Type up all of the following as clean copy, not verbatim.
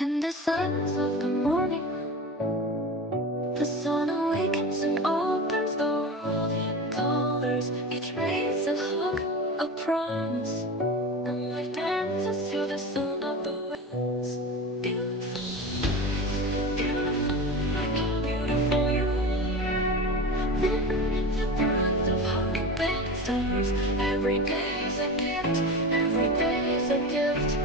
In the silence of the morning, the sun awakens and opens the world in colors. Each ray's a hug, a promise, and life dances to the sound of the winds. Beautiful, beautiful, like how beautiful you are. The birds of humming stars. Every day's a gift, every day's a gift.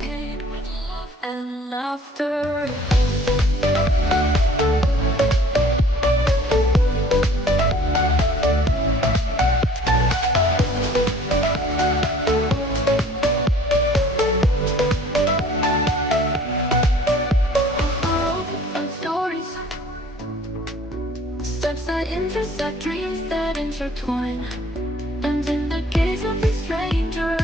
Paid with love and laughter. Stories, steps that intersect, dreams that intertwine. And in the gaze of the stranger,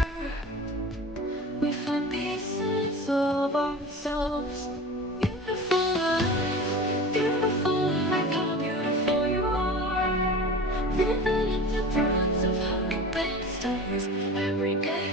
we find pieces of ourselves. Beautiful life, beautiful life, how beautiful you are. Living in the birds of humming stars. Every day